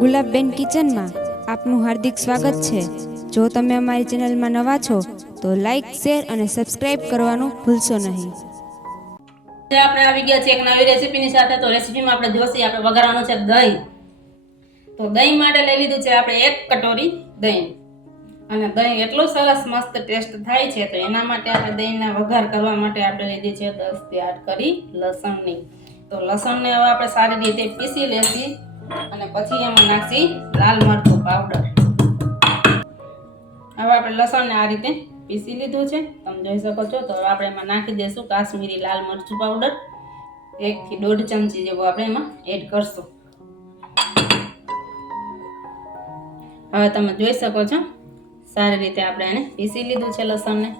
ગુલાબબેન કિચનમાં આપનું હાર્દિક સ્વાગત છે. જો તમે અમારી ચેનલમાં નવા છો, તો લાઈક શેર અને સબસ્ક્રાઈબ કરવાનું ભૂલશો નહીં. આપણે આવી ગયા છે એક નવી રેસીપીની સાથે. તો રેસીપીમાં આપણે જોશી, આપણે વઘારવાનું છે દહીં. તો દહીં માટે લઈ લીધું છે આપણે એક કટોરી દહીં. અને દહીં એટલું સરસ મસ્ત ટેસ્ટ થાય છે, તો એના માટે આપણે દહીંના વઘાર કરવા માટે આપણે લીધી છે દસથી આઠ કરી લસણની. તો લસણને હવે આપણે સારી રીતે પીસી લેશી. અને પછી એમાં નાખી લાલ મરચું પાવડર હવે આપણે લસણને આ રીતે પીસી લીધું છે. તમે જોઈ શકો છો. તો હવે આપણે એમાં નાખી દઈશું કાશ્મીરી લાલ મરચું પાવડર એકથી દોઢ ચમચી જેવું આપણે એમાં એડ કરશું. હવે તમે જોઈ શકો છો. સારી રીતે આપણે એને પીસી લીધું છે લસણને.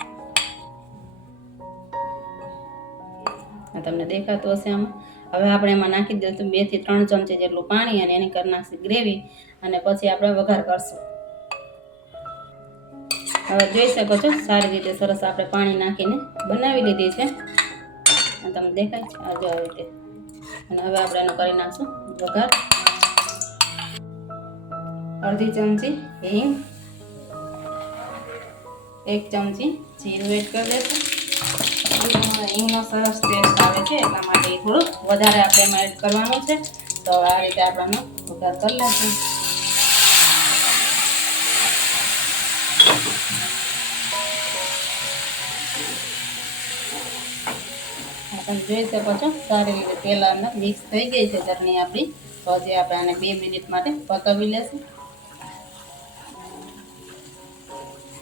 તમને દેખાતું હશે આમાં. હવે આપણે એમાં નાખી દઈશું બેથી ત્રણ ચમચી જેટલું પાણી અને એની કરી નાખશું ગ્રેવી અને પછી આપણે વઘાર કરશું. હવે જોઈ શકો છો, સારી રીતે સરસ આપણે પાણી નાખીને બનાવી લીધી છે. અને તમને દેખાય છે, આ જો આવી રીતે. અને હવે આપણે એનો કરી નાખશું વઘાર. અડધી ચમચી હિંગ. એક ચમચી જીરું એડ કરી દઈશું હિંગનો સરસ ટેસ્ટ આવે છે એટલા માટે એ થોડું વધારે આપણે એમાં એડ કરવાનું છે. તો આ રીતે આપણે આનો વઘાર કરી લઈશું. તમે જોઈ શકો છો, સારી રીતે તેલ અંદર મિક્સ થઈ ગઈ છે ચટણી આપણી. તો હજી આપણે આને બે મિનિટ માટે પકાવી લેશું.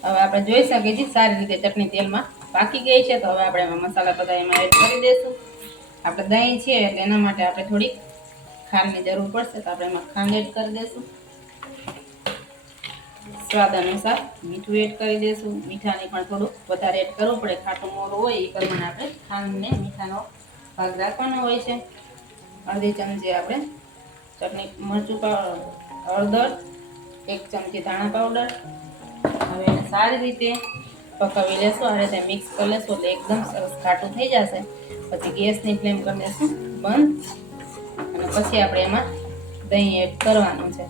હવે આપણે જોઈ શકીએ છીએ સારી રીતે ચટણી તેલમાં પાકી ગઈ છે, તો હવે આપણે એમાં મસાલા બધા એમાં એડ કરી દઈશું. આપણે દહીં છે, એટલે એના માટે આપણે થોડીક ખાંડની જરૂર પડશે, તો આપણે એમાં ખાંડ એડ કરી દઈશું. સ્વાદ અનુસાર મીઠું એડ કરી દઈશું. મીઠાની પણ થોડુંક વધારે એડ કરવું પડે, ખાટું મોરું હોય, એ પ્રમાણે આપણે ખાંડને મીઠાનો ભાગ રાખવાનો હોય છે. અડધી ચમચી આપણે ચટણી મરચું પાવડર હળદર એક ચમચી ધાણા પાવડર હવે એને સારી રીતે પકાવી લેશું આ રીતે મિક્સ કરી લેશું એટલે એકદમ સરસ ખાટું થઈ જશે. પછી ગેસની ફ્લેમ કરી લેશું બંધ. અને પછી આપણે એમાં દહીં એડ કરવાનું છે.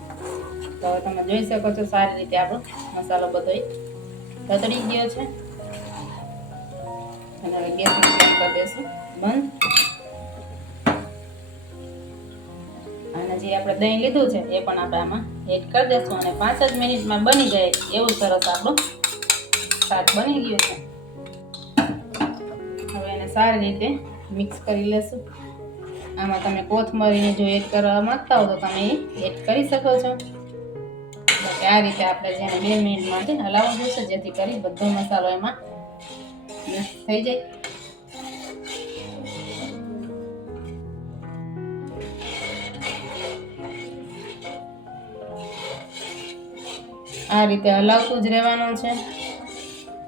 તો હવે તમે જોઈ શકો છો સારી રીતે આપણો મસાલો બધો તતડી ગયો છે. અને હવે ફ્લેમ કરી દઈશું બંધ. અને જે આપણે દહીં લીધું છે એ પણ આપણે આમાં એડ કરી દઈશું અને પાંચ જ મિનિટમાં બની જાય એવું સરસ આપણું શાક બની ગયું છે. હવે એને સારી રીતે મિક્સ કરી લેશું. આમાં તમે કોથમરીને જો એડ કરવા માંગતા હો તો તમે એ એડ કરી શકો છો. આ રીતે આપણે જેને બે મિનિટ માટે હલાવવું જોઈશે જેથી કરી બધો મસાલો એમાં મિક્સ થઈ જાય. આ રીતે હલાવતું જ રહેવાનું છે.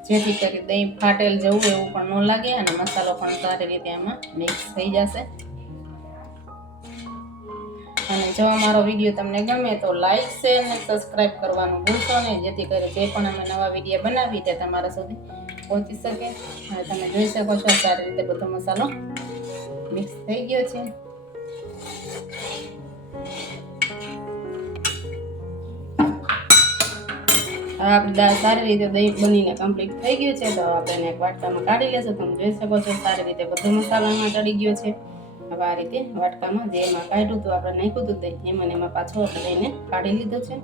જેથી કરી દહીં ફાટેલ જવું એવું પણ ન લાગે અને મસાલો પણ સારી રીતે એમાં મિક્સ થઈ જશે. અને જો અમારો વીડિયો તમને ગમે તો લાઈક શેર અને સબસ્ક્રાઈબ કરવાનું ભૂલશો નહીં. જેથી કરી જે પણ અમે નવા વીડિયો બનાવી તે તમારા સુધી પહોંચી શકે. અને તમે જોઈ શકો છો સારી રીતે બધો મસાલો મિક્સ થઈ ગયો છે. હવે આપણી સારી રીતે દહીં બનીને કમ્પ્લીટ થઈ ગયું છે, તો આપણે એને એક વાટકામાં કાઢી લેશું. તમે જોઈ શકો છો, સારી રીતે બધો મસાલો એમાં ચડી ગયો છે. હવે આ રીતે વાટકામાં જે એમાં કાઢ્યું હતું, આપણે નાખ્યું હતું દહીં, એમાં એમાં પાછો આપણે દહીંને કાઢી લીધો છે.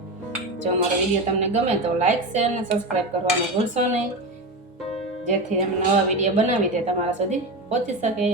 જો અમારો વીડિયો તમને ગમે તો લાઇક શેર અને સબસ્ક્રાઈબ કરવાનું ભૂલશો નહીં. જેથી અમે નવા વીડિયો બનાવી તે તમારા સુધી પહોંચી શકે.